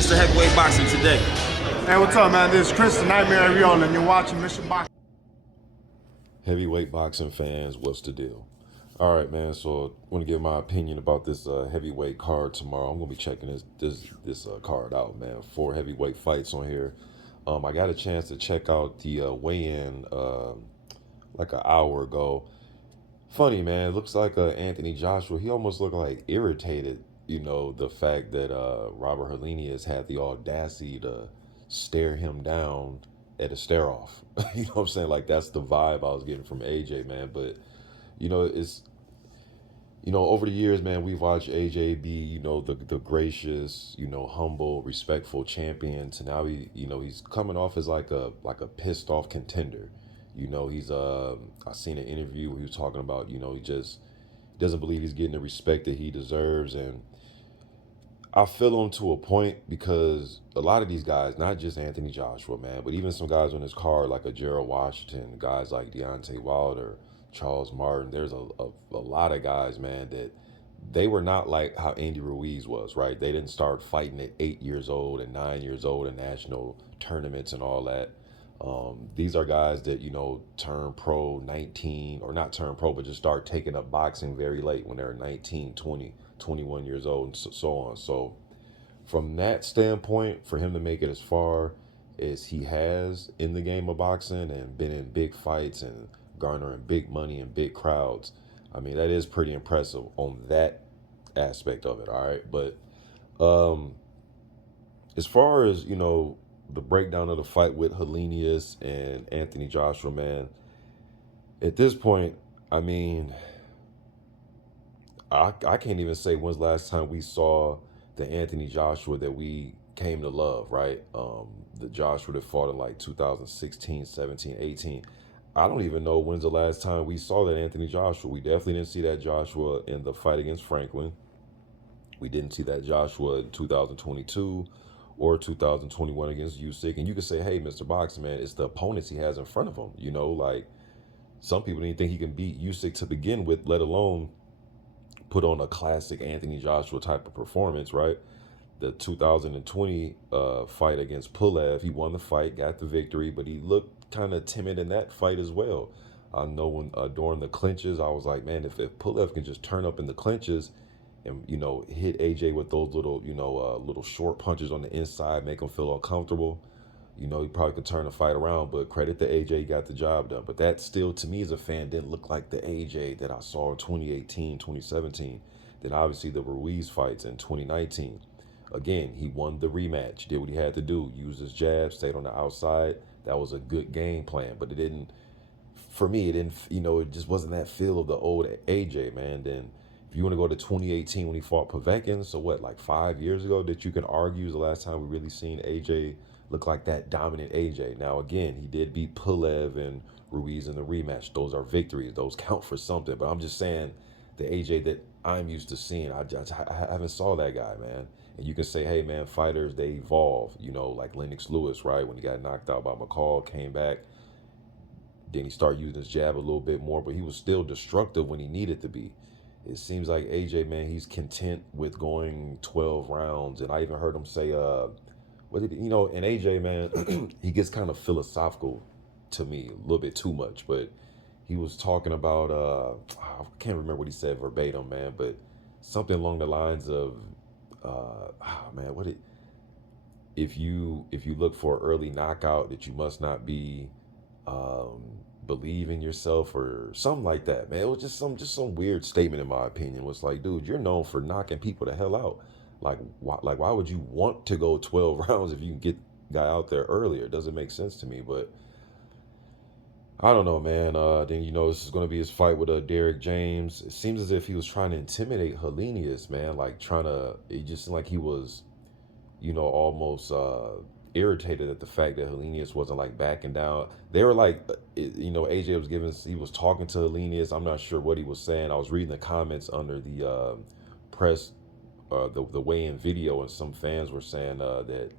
Mr. Heavyweight Boxing today? Hey, what's up, man? This is Chris, the Nightmare Ariel, and you're watching Mr. Boxing. Heavyweight boxing fans, what's the deal? All right, man. So I want to give my opinion about this heavyweight card tomorrow. I'm gonna be checking this card out, man. 4 heavyweight fights on here. I got a chance to check out the weigh-in like an hour ago. Funny, man. It looks like Anthony Joshua. He almost looked like irritated. The fact that Robert Helenius had the audacity to stare him down at a stare off. You know what I'm saying? Like, that's the vibe I was getting from AJ, man. But it's over the years, man, we've watched AJ be, the gracious, humble, respectful champion. To now he's coming off as like a pissed off contender. He's I seen an interview where he was talking about, he just doesn't believe he's getting the respect that he deserves. And I feel him to a point, because a lot of these guys, not just Anthony Joshua, man, but even some guys on his card like a Gerald Washington, guys like Deontay Wilder, Charles Martin, there's a lot of guys, man, that they were not like how Andy Ruiz was, right? They didn't start fighting at 8 years old and 9 years old in national tournaments and all that. These are guys that, turn pro 19, or not turn pro, but just start taking up boxing very late when they're 19, 20, 21 years old, and so on. So from that standpoint, for him to make it as far as he has in the game of boxing and been in big fights and garnering big money and big crowds, I mean, that is pretty impressive on that aspect of it. All right. But as far as, the breakdown of the fight with Helenius and Anthony Joshua, man, at this point, I mean, I can't even say when's the last time we saw the Anthony Joshua that we came to love, right? The Joshua that fought in like 2016, 17, 18. I don't even know when's the last time we saw that Anthony Joshua. We definitely didn't see that Joshua in the fight against Franklin. We didn't see that Joshua in 2022 or 2021 against Usyk. And you could say, hey, Mr. Boxing, man, it's the opponents he has in front of him. Like, some people didn't think he can beat Usyk to begin with, let alone put on a classic Anthony Joshua type of performance, right? The 2020 fight against Pulev, he won the fight, got the victory, but he looked kind of timid in that fight as well. I know when during the clinches, I was like, man, if Pulev can just turn up in the clinches and, hit AJ with those little short punches on the inside, make him feel uncomfortable, he probably could turn the fight around. But credit to AJ, he got the job done. But that still, to me as a fan, didn't look like the AJ that I saw in 2018, 2017. Then obviously the Ruiz fights in 2019. Again, he won the rematch, did what he had to do, used his jab, stayed on the outside. That was a good game plan, but it didn't, for me, it just wasn't that feel of the old AJ, man. Then if you want to go to 2018 when he fought Povetkin, so what, like 5 years ago, that you can argue is the last time we really seen AJ look like that dominant AJ. Now, again, he did beat Pulev and Ruiz in the rematch. Those are victories. Those count for something. But I'm just saying, the AJ that I'm used to seeing, I haven't saw that guy, man. And you can say, hey, man, fighters, they evolve, like Lennox Lewis, right? When he got knocked out by McCall, came back. Then he started using his jab a little bit more, but he was still destructive when he needed to be. It seems like AJ, man, he's content with going 12 rounds. And I even heard him say, and AJ, man, he gets kind of philosophical to me, a little bit too much. But he was talking about, I can't remember what he said verbatim, man, but something along the lines of, if you look for an early knockout, that you must not be believe in yourself or something like that, man. It was just some weird statement, in my opinion. It was like, dude, you're known for knocking people the hell out. Why would you want to go 12 rounds if you can get guy out there earlier? It doesn't make sense to me. But I don't know, man. Then this is going to be his fight with Derek James. It seems as if he was trying to intimidate Helenius, man. It just seemed like he was, almost irritated at the fact that Helenius wasn't like backing down. They were like, AJ he was talking to Helenius. I'm not sure what he was saying. I was reading the comments under the press, the weigh-in video, and some fans were saying that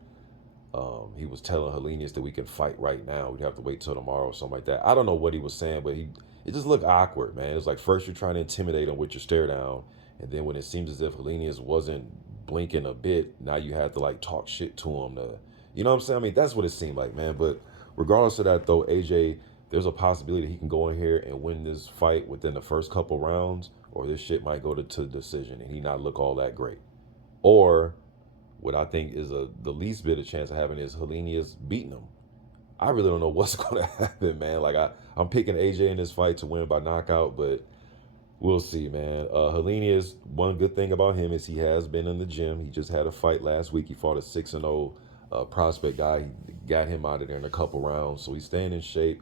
he was telling Helenius that we can fight right now. We'd have to wait till tomorrow or something like that. I don't know what he was saying, but it just looked awkward, man. It's like, first you're trying to intimidate him with your stare down, and then when it seems as if Helenius wasn't blinking a bit, now you have to like talk shit to him to, you know what I'm saying? I mean, that's what it seemed like, man. But regardless of that, though, AJ, there's a possibility he can go in here and win this fight within the first couple rounds, or this shit might go to decision and he not look all that great. Or what I think is the least bit of chance of having is Helenius beating him. I really don't know what's going to happen, man. Like I'm picking AJ in this fight to win by knockout, but we'll see, man. Helenius, one good thing about him is he has been in the gym. He just had a fight last week. He fought a 6-0 prospect guy. He got him out of there in a couple rounds, so he's staying in shape.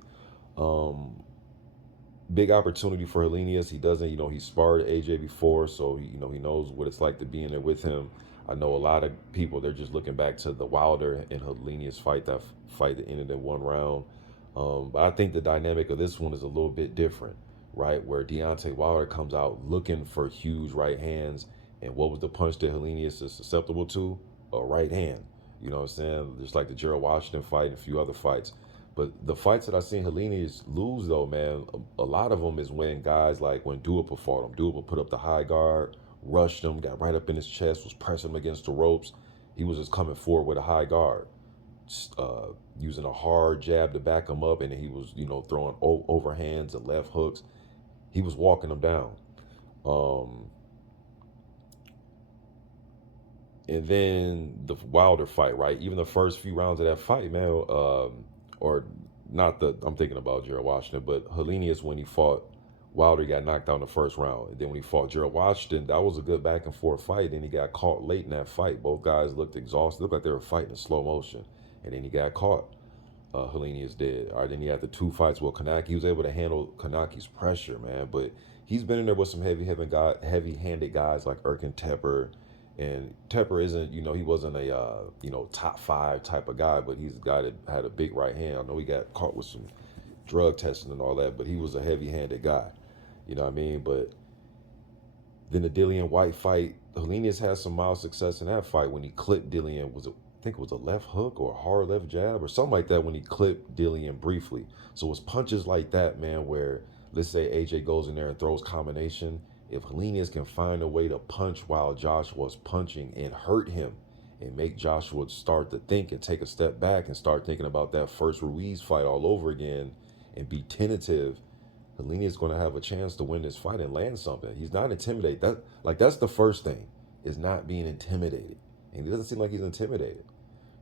Big opportunity for Helenius. He doesn't, he sparred AJ before, so he knows what it's like to be in there with him. I know a lot of people, they're just looking back to the Wilder and Helenius fight, that fight that ended in 1 round. But I think the dynamic of this one is a little bit different, right? Where Deontay Wilder comes out looking for huge right hands, and what was the punch that Helenius is susceptible to? A right hand. You know what I'm saying? Just like the Gerald Washington fight and a few other fights. But the fights that I've seen Helenius lose, though, man, a lot of them is when guys like when Duhaupas fought him. Duhaupas put up the high guard, rushed him, got right up in his chest, was pressing him against the ropes. He was just coming forward with a high guard, using a hard jab to back him up, and he was, throwing overhands and left hooks. He was walking him down. And then the Wilder fight, right? Even the first few rounds of that fight, man, or not I'm thinking about Gerald Washington, but Helenius, when he fought Wilder, he got knocked out in the first round. And then when he fought Gerald Washington, that was a good back and forth fight. Then he got caught late in that fight. Both guys looked exhausted, looked like they were fighting in slow motion. And then he got caught. Helenius did. All right, then he had the 2 fights with Kanaki. He was able to handle Kanaki's pressure, man. But he's been in there with some heavy-handed guys like Erkin Tepper. And Tepper isn't, he wasn't a, top 5 type of guy, but he's a guy that had a big right hand. I know he got caught with some drug testing and all that, but he was a heavy-handed guy. You know what I mean? But then the Dillian White fight, Helenius had some mild success in that fight when he clipped Dillian. I think it was a left hook or a hard left jab or something like that when he clipped Dillian briefly. So it's punches like that, man, where let's say AJ goes in there and throws combination. If Helenius can find a way to punch while Joshua's punching and hurt him and make Joshua start to think and take a step back and start thinking about that first Ruiz fight all over again and be tentative, Helenius is going to have a chance to win this fight and land something. He's not intimidated. That's the first thing, is not being intimidated. And it doesn't seem like he's intimidated,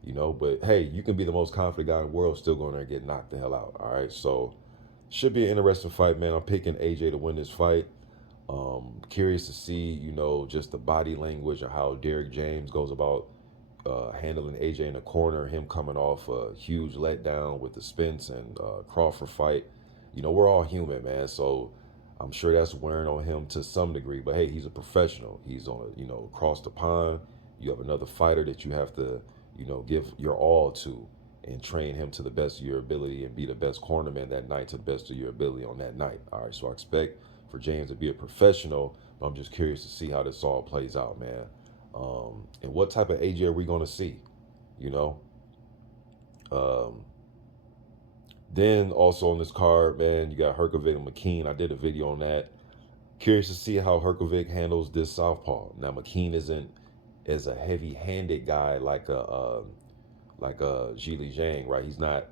but hey, you can be the most confident guy in the world, still going there and get knocked the hell out. All right, so should be an interesting fight, man. I'm picking AJ to win this fight. Curious to see, just the body language of how Derek James goes about handling AJ in the corner, him coming off a huge letdown with the Spence and Crawford fight. We're all human, man, so I'm sure that's wearing on him to some degree, but hey, he's a professional. He's on, across the pond. You have another fighter that you have to, give your all to and train him to the best of your ability and be the best cornerman that night to the best of your ability on that night. All right, so I expect for James to be a professional, but I'm just curious to see how this all plays out, man. And what type of AJ are we going to see, Then also on this card, man, you got Hrgovic and McKean. I did a video on that. Curious to see how Hrgovic handles this southpaw. Now, McKean isn't as a heavy-handed guy like a Zhilei Zhang, right? He's not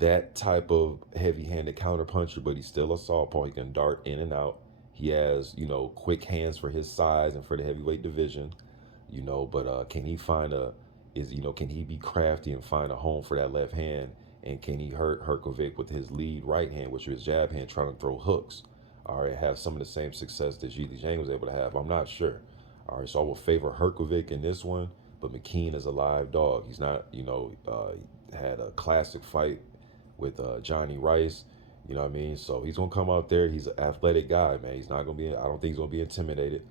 that type of heavy-handed counterpuncher, but he's still a southpaw. He can dart in and out. He has, quick hands for his size and for the heavyweight division, but can he can he be crafty and find a home for that left hand? And can he hurt Hrgovic with his lead right hand, which is his jab hand, trying to throw hooks? All right, have some of the same success that Zhilei Zhang was able to have. I'm not sure. All right, so I will favor Hrgovic in this one, but McKean is a live dog. He's not, had a classic fight with Johnny Rice, you know what I mean? So he's going to come out there. He's an athletic guy, man. He's not going to be, I don't think he's going to be intimidated.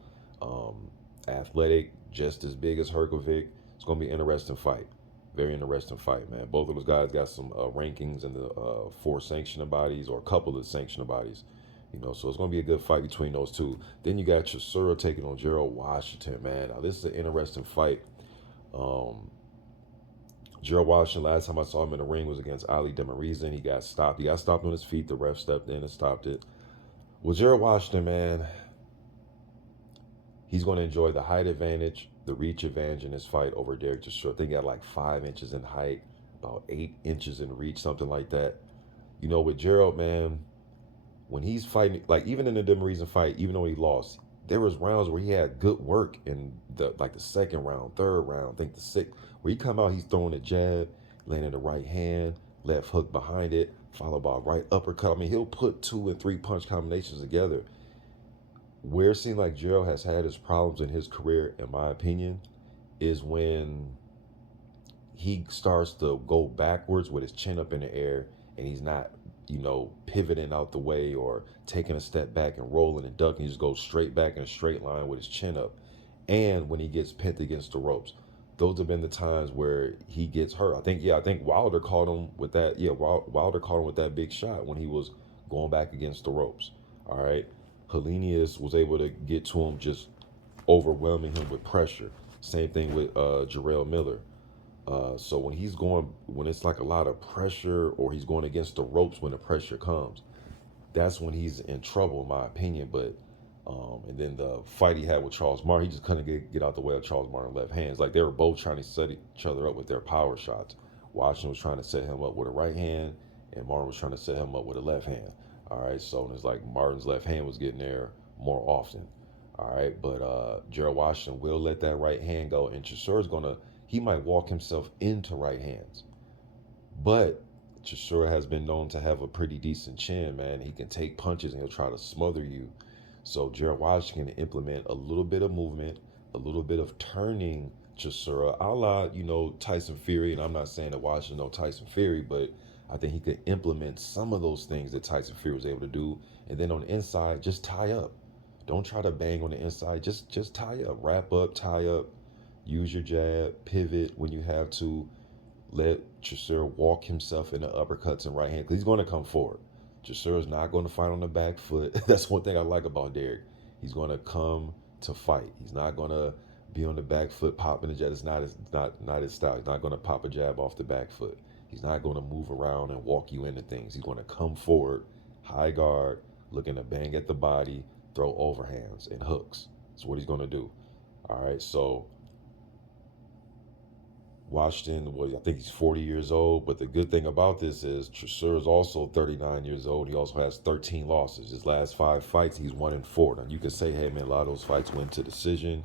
Athletic, just as big as Hrgovic. It's going to be an interesting fight. Very interesting fight, man. Both of those guys got some rankings in the 4 sanctioning bodies, or a couple of sanctioning bodies. So it's going to be a good fight between those two. Then you got Chisora taking on Gerald Washington, man. Now, this is an interesting fight. Gerald Washington, last time I saw him in the ring was against Ali Demarizen. He got stopped. He got stopped on his feet. The ref stepped in and stopped it. Well, Gerald Washington, man, he's going to enjoy the height advantage. the reach advantage in this fight over Derek Chisora. I think he got like 5 inches in height, about 8 inches in reach, something like that. You know, with Gerald, man, when he's fighting, like even in the Demarieson fight, even though he lost, there was rounds where he had good work in the second round, third round, I think the sixth, where he come out, he's throwing a jab, landing the right hand, left hook behind it, followed by a right uppercut. I mean, he'll put 2 and 3 punch combinations together. Where it seems like Gerald has had his problems in his career, in my opinion, is when he starts to go backwards with his chin up in the air and he's not, pivoting out the way or taking a step back and rolling and ducking. He just goes straight back in a straight line with his chin up. And when he gets pinned against the ropes, those have been the times where he gets hurt. I think Wilder caught him with that. Yeah, Wilder caught him with that big shot when he was going back against the ropes. All right. Helenius was able to get to him, just overwhelming him with pressure. Same thing with Jarrell Miller. So when it's like a lot of pressure or he's going against the ropes when the pressure comes, that's when he's in trouble, in my opinion. But and then the fight he had with Charles Martin, he just couldn't get out the way of Charles Martin's left hands. Like they were both trying to set each other up with their power shots. Washington was trying to set him up with a right hand, and Martin was trying to set him up with a left hand. All right, so it's like Martin's left hand was getting there more often. All right, but Gerald Washington will let that right hand go, and Chisora's he might walk himself into right hands. But Chisora has been known to have a pretty decent chin, man. He can take punches and he'll try to smother you. So Gerald Washington can implement a little bit of movement, a little bit of turning Chisora, a la, Tyson Fury. And I'm not saying that Washington knows Tyson Fury, but I think he could implement some of those things that Tyson Fury was able to do. And then on the inside, just tie up. Don't try to bang on the inside. Just tie up, wrap up, tie up. Use your jab, pivot when you have to. Let Chisora walk himself into uppercuts and right hand, because he's going to come forward. Chisora's not going to fight on the back foot. That's one thing I like about Derek. He's going to come to fight. He's not going to be on the back foot popping the jab. It's not his style. He's not going to pop a jab off the back foot. He's not going to move around and walk you into things. He's going to come forward, high guard, looking to bang at the body, throw overhands and hooks. That's what he's going to do. All right, so Washington, I think he's 40 years old, but the good thing about this is Chisora is also 39 years old. He also has 13 losses. His last 5 fights, he's 1-4. Now, you can say, hey, man, a lot of those fights went to decision,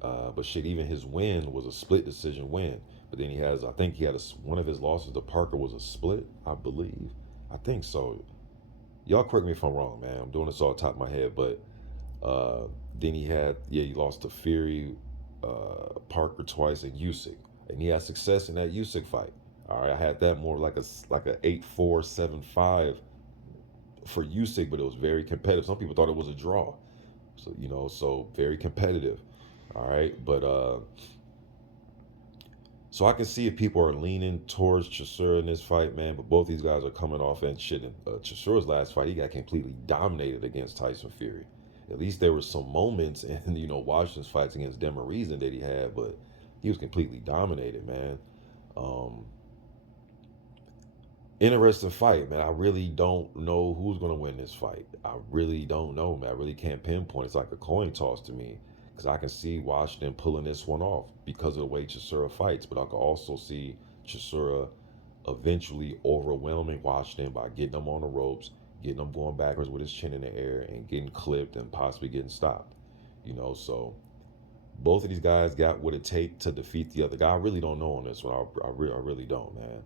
but shit, even his win was a split decision win. But then I think he had one of his losses to Parker was a split, I believe. I think so. Y'all correct me if I'm wrong, man. I'm doing this off the top of my head, but then he lost to Fury, Parker twice, and Usyk. And he had success in that Usyk fight. All right, I had that more like a 8-4, 7-5 for Usyk, but it was very competitive. Some people thought it was a draw. So, so very competitive. All right, but so I can see if people are leaning towards Chisora in this fight, man, but both these guys are coming off and shit. Chisora's last fight, he got completely dominated against Tyson Fury. At least there were some moments in, Washington's fights against Demarieson that he had, but he was completely dominated, man. Interesting fight, man. I really don't know who's going to win this fight. I really don't know, man. I really can't pinpoint. It's like a coin toss to me, because I can see Washington pulling this one off because of the way Chisora fights, but I can also see Chisora eventually overwhelming Washington by getting him on the ropes, getting him going backwards with his chin in the air, and getting clipped and possibly getting stopped. So both of these guys got what it takes to defeat the other guy. I really don't know on this one. I really don't, man.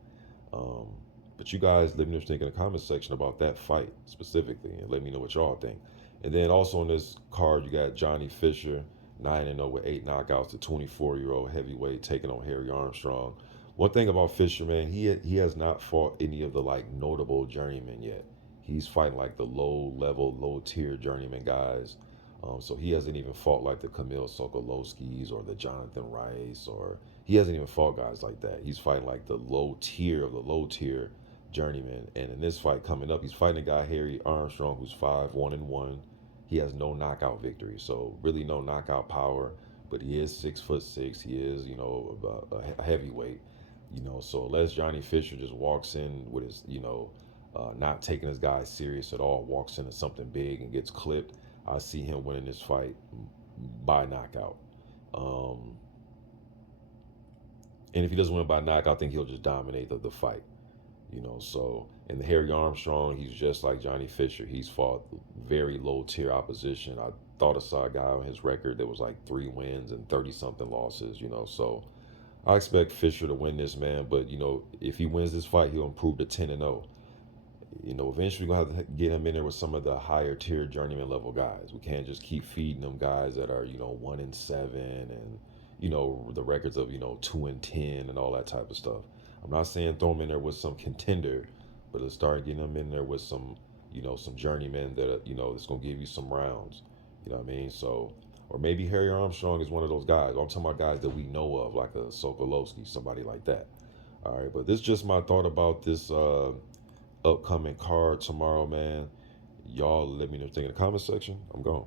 But you guys let me know what you think in the comment section about that fight specifically, and let me know what y'all think. And then also on this card, you got Johnny Fisher, 9-0 with 8 knockouts, the 24-year-old heavyweight taking on Harry Armstrong. One thing about Fisher, man, he has not fought any of the notable journeymen yet. He's fighting the low-level, low-tier journeyman guys. So he hasn't even fought the Kamil Sokolowskis or the Jonathan Rice, or he hasn't even fought guys like that. He's fighting the low tier of the low tier journeyman. And in this fight coming up, he's fighting a guy, Harry Armstrong, who's 5-1-1. He has no knockout victory, so really no knockout power, but he is 6'6". He is, a heavyweight, so unless Johnny Fisher just walks in with his, not taking his guy serious at all, walks into something big and gets clipped, I see him winning this fight by knockout. And if he doesn't win by knockout, I think he'll just dominate the fight. So, and the Harry Armstrong, he's just like Johnny Fisher. He's fought very low tier opposition. I thought I saw a guy on his record that was like 3 wins and 30 something losses. So I expect Fisher to win this, man. But if he wins this fight, he'll improve to 10-0. Eventually we're gonna have to get him in there with some of the higher tier journeyman level guys. We can't just keep feeding them guys that are 1-7 and the records of 2-10 and all that type of stuff. I'm not saying throw him in there with some contender, but let's start getting him in there with some journeymen that that's gonna give you some rounds. You know what I mean? So, or maybe Harry Armstrong is one of those guys. I'm talking about guys that we know of, like a Sokolowski, somebody like that. All right, but this is just my thought about this upcoming card tomorrow, man. Y'all let me know what you think in the comment section. I'm gone.